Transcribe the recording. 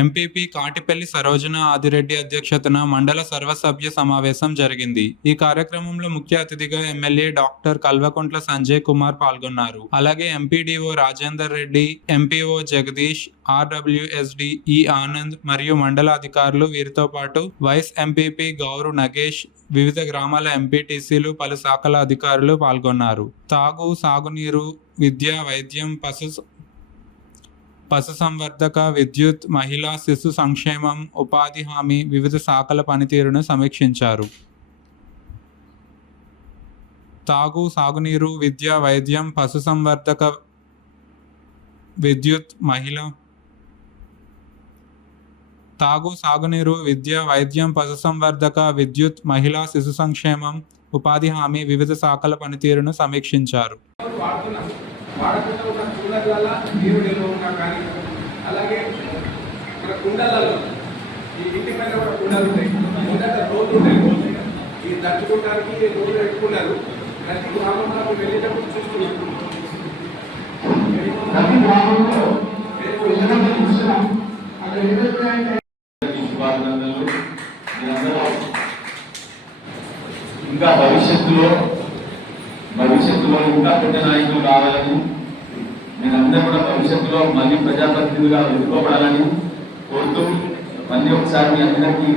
MPP Katipalli Sarojana Adireddy అధ్యక్షతన మండల సర్వసభ్య సమావేశం జరిగింది. ఈ కార్యక్రమంలో ముఖ్య అతిథిగా ఎమ్మెల్యే డాక్టర్ కల్వకుంట్ల సంజయ్ కుమార్ పాల్గొన్నారు. అలాగే ఎంపీడీఓ రాజేందర్ రెడ్డి, ఎంపీఓ జగదీష్, ఆర్డబ్ల్యూఎస్డి ఈ ఆనంద్ మరియు మండల అధికారులు, వీరితో పాటు వైస్ ఎంపీపీ గౌరు నగేష్, వివిధ గ్రామాల ఎంపీటీసీలు, పలు శాఖల అధికారులు పాల్గొన్నారు. తాగు, సాగునీరు, విద్య, వైద్యం, పశుసంవర్ధక, విద్యుత్, మహిళా శిశు సంక్షేమం, ఉపాధి హామీ, వివిధ శాఖల పనితీరును సమీక్షించారు. తాగు, సాగునీరు, విద్య, వైద్యం, పశుసంవర్ధక, విద్యుత్, వైద్యం, పశుసంవర్ధక, విద్యుత్, మహిళా శిశు సంక్షేమం, ఉపాధి హామీ, వివిధ శాఖల పనితీరును సమీక్షించారు. వాడకుండా ఉన్న కుండల నీరు నిల్వ ఉన్నా కానీ, అలాగే మన కుండలలో ఈ ఇంటి పైన కూడా కుండలు ఉంటాయి, ముందట రోడ్లు ఉంటాయి, ఈ దట్టుకోవడానికి రోడ్లు పెట్టుకున్నారు. ప్రతి గ్రామంలో వెళ్ళేటప్పుడు చూస్తున్నాం. ప్రతి గ్రామంలో ఇంకా భవిష్యత్తులో ఇంకా పెద్ద నాయకులు కావాలని, మీరందరూ కూడా భవిష్యత్తులో మళ్ళీ ప్రజాప్రతినిధులుగా ఎన్నుకోబడాలని కోరుతూ మళ్ళీ ఒకసారి మీ అందరికీ